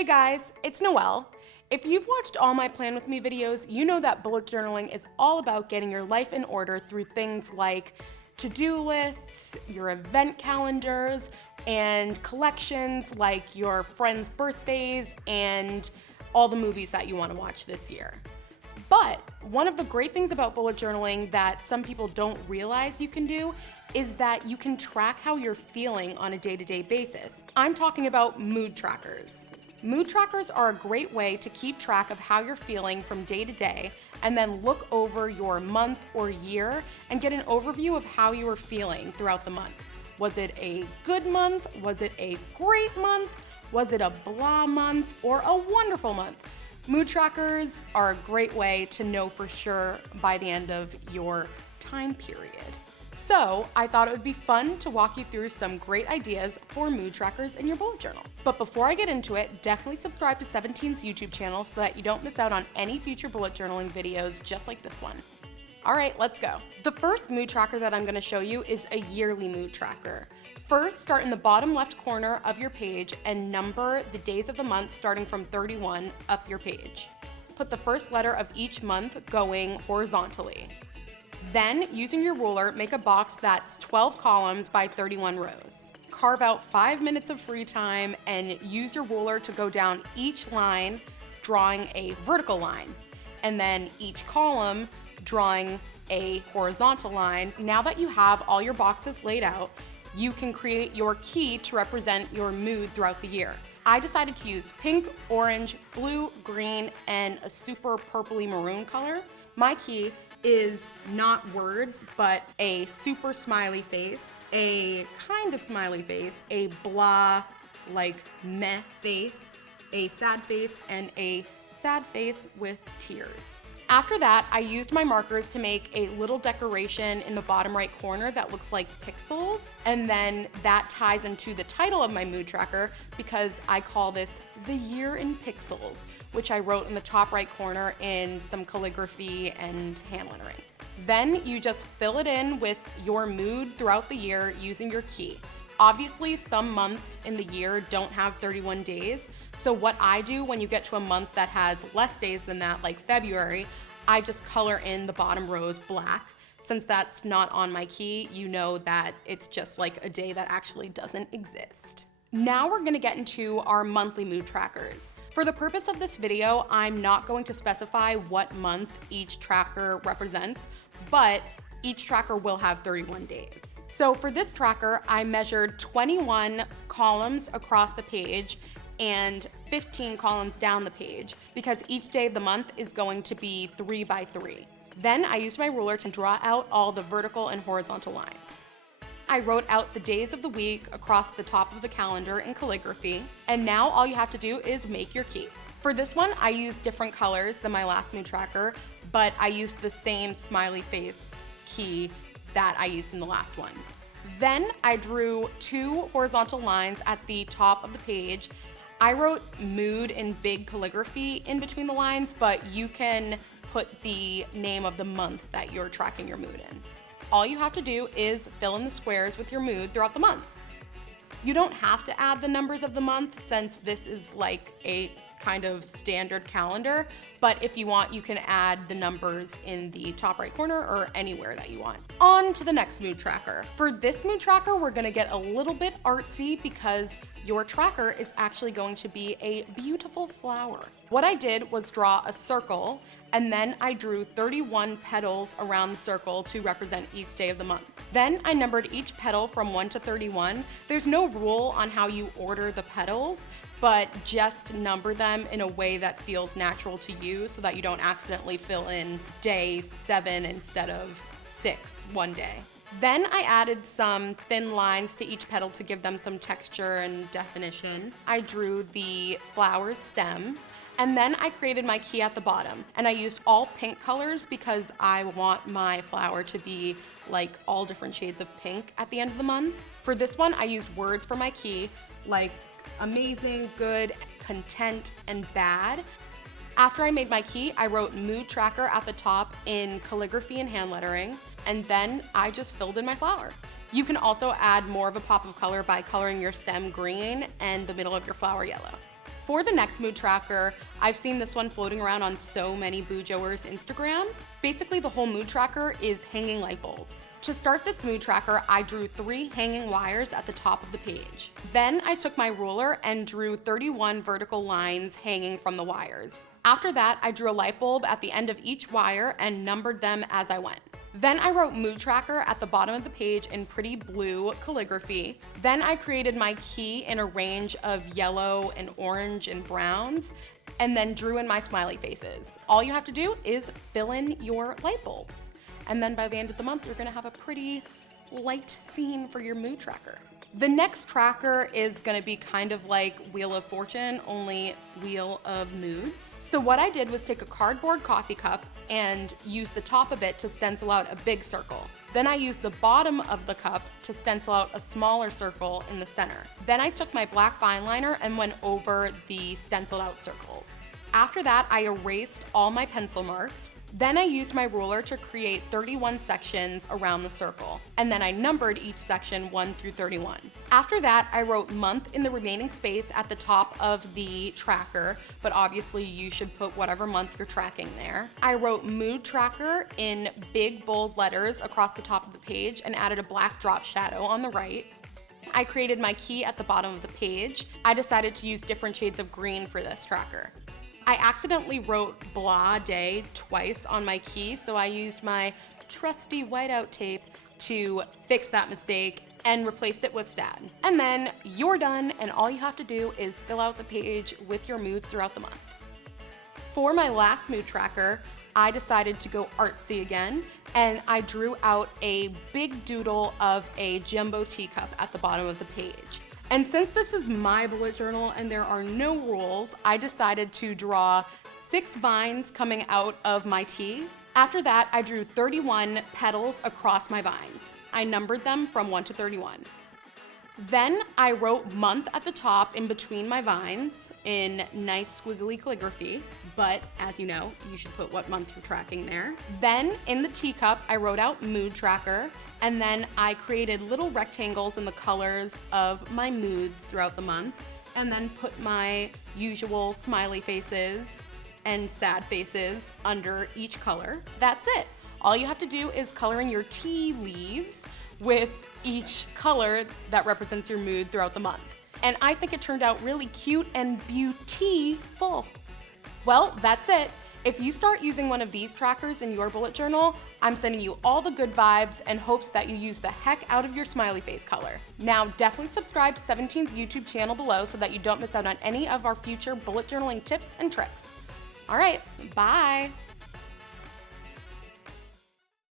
Hey guys, it's Noelle. If you've watched all my Plan With Me videos, you know that bullet journaling is all about getting your life in order through things like to-do lists, your event calendars, and collections like your friends' birthdays and all the movies that you want to watch this year. But one of the great things about bullet journaling that some people don't realize you can do is that you can track how you're feeling on a day-to-day basis. I'm talking about mood trackers. Mood trackers are a great way to keep track of how you're feeling from day to day and then look over your month or year and get an overview of how you were feeling throughout the month. Was it a good month? Was it a great month? Was it a blah month or a wonderful month? Mood trackers are a great way to know for sure by the end of your time period. So I thought it would be fun to walk you through some great ideas for mood trackers in your bullet journal. But before I get into it, definitely subscribe to 17's YouTube channel so that you don't miss out on any future bullet journaling videos just like this one. All right, let's go. The first mood tracker that I'm gonna show you is a yearly mood tracker. First, start in the bottom left corner of your page and number the days of the month starting from 31 up your page. Put the first letter of each month going horizontally. Then, using your ruler, make a box that's 12 columns by 31 rows. Carve out 5 minutes of free time and use your ruler to go down each line, drawing a vertical line, and then each column drawing a horizontal line. Now that you have all your boxes laid out, you can create your key to represent your mood throughout the year. I decided to use pink, orange, blue, green, and a super purpley maroon color. My key is not words, but a super smiley face, a kind of smiley face, a blah, like meh face, a sad face, and a sad face with tears. After that, I used my markers to make a little decoration in the bottom right corner that looks like pixels, and then that ties into the title of my mood tracker because I call this The Year in Pixels, which I wrote in the top right corner in some calligraphy and hand lettering. Then you just fill it in with your mood throughout the year using your key. Obviously, some months in the year don't have 31 days, so what I do when you get to a month that has less days than that, like February, I just color in the bottom rows black. Since that's not on my key, you know that it's just like a day that actually doesn't exist. Now we're gonna get into our monthly mood trackers. For the purpose of this video, I'm not going to specify what month each tracker represents, but each tracker will have 31 days. So for this tracker, I measured 21 columns across the page and 15 columns down the page because each day of the month is going to be 3 by 3. Then I used my ruler to draw out all the vertical and horizontal lines. I wrote out the days of the week across the top of the calendar in calligraphy, and now all you have to do is make your key. For this one, I used different colors than my last mood tracker, but I used the same smiley face key that I used in the last one. Then I drew 2 horizontal lines at the top of the page. I wrote mood in big calligraphy in between the lines, but you can put the name of the month that you're tracking your mood in. All you have to do is fill in the squares with your mood throughout the month. You don't have to add the numbers of the month since this is like a kind of standard calendar, but if you want, you can add the numbers in the top right corner or anywhere that you want. On to the next mood tracker. For this mood tracker, we're gonna get a little bit artsy because your tracker is actually going to be a beautiful flower. What I did was draw a circle, and then I drew 31 petals around the circle to represent each day of the month. Then I numbered each petal from 1 to 31. There's no rule on how you order the petals, but just number them in a way that feels natural to you so that you don't accidentally fill in day 7 instead of 6 one day. Then I added some thin lines to each petal to give them some texture and definition. I drew the flower's stem, and then I created my key at the bottom. And I used all pink colors because I want my flower to be like all different shades of pink at the end of the month. For this one, I used words for my key, like amazing, good, content, and bad. After I made my key, I wrote mood tracker at the top in calligraphy and hand lettering, and then I just filled in my flower. You can also add more of a pop of color by coloring your stem green and the middle of your flower yellow. For the next mood tracker, I've seen this one floating around on so many Boojoers Instagrams. Basically, the whole mood tracker is hanging light bulbs. To start this mood tracker, I drew 3 hanging wires at the top of the page. Then I took my ruler and drew 31 vertical lines hanging from the wires. After that, I drew a light bulb at the end of each wire and numbered them as I went. Then I wrote mood tracker at the bottom of the page in pretty blue calligraphy. Then I created my key in a range of yellow and orange and browns, and then drew in my smiley faces. All you have to do is fill in your light bulbs. And then by the end of the month, you're gonna have a pretty light scene for your mood tracker. The next tracker is gonna be kind of like Wheel of Fortune, only Wheel of Moods. So what I did was take a cardboard coffee cup and use the top of it to stencil out a big circle. Then I used the bottom of the cup to stencil out a smaller circle in the center. Then I took my black fine liner and went over the stenciled out circles. After that, I erased all my pencil marks. Then I used my ruler to create 31 sections around the circle, and then I numbered each section 1 through 31. After that, I wrote month in the remaining space at the top of the tracker, but obviously you should put whatever month you're tracking there. I wrote mood tracker in big bold letters across the top of the page and added a black drop shadow on the right. I created my key at the bottom of the page. I decided to use different shades of green for this tracker. I accidentally wrote blah day twice on my key, so I used my trusty whiteout tape to fix that mistake and replaced it with sad. And then you're done, and all you have to do is fill out the page with your mood throughout the month. For my last mood tracker, I decided to go artsy again, and I drew out a big doodle of a jumbo teacup at the bottom of the page. And since this is my bullet journal and there are no rules, I decided to draw 6 vines coming out of my tea. After that, I drew 31 petals across my vines. I numbered them from 1 to 31. Then I wrote month at the top in between my vines in nice squiggly calligraphy, but as you know, you should put what month you're tracking there. Then in the teacup, I wrote out mood tracker, and then I created little rectangles in the colors of my moods throughout the month, and then put my usual smiley faces and sad faces under each color. That's it. All you have to do is color in your tea leaves with each color that represents your mood throughout the month. And I think it turned out really cute and beautiful. Well, that's it. If you start using one of these trackers in your bullet journal, I'm sending you all the good vibes and hopes that you use the heck out of your smiley face color. Now, definitely subscribe to 17's YouTube channel below so that you don't miss out on any of our future bullet journaling tips and tricks. All right, bye.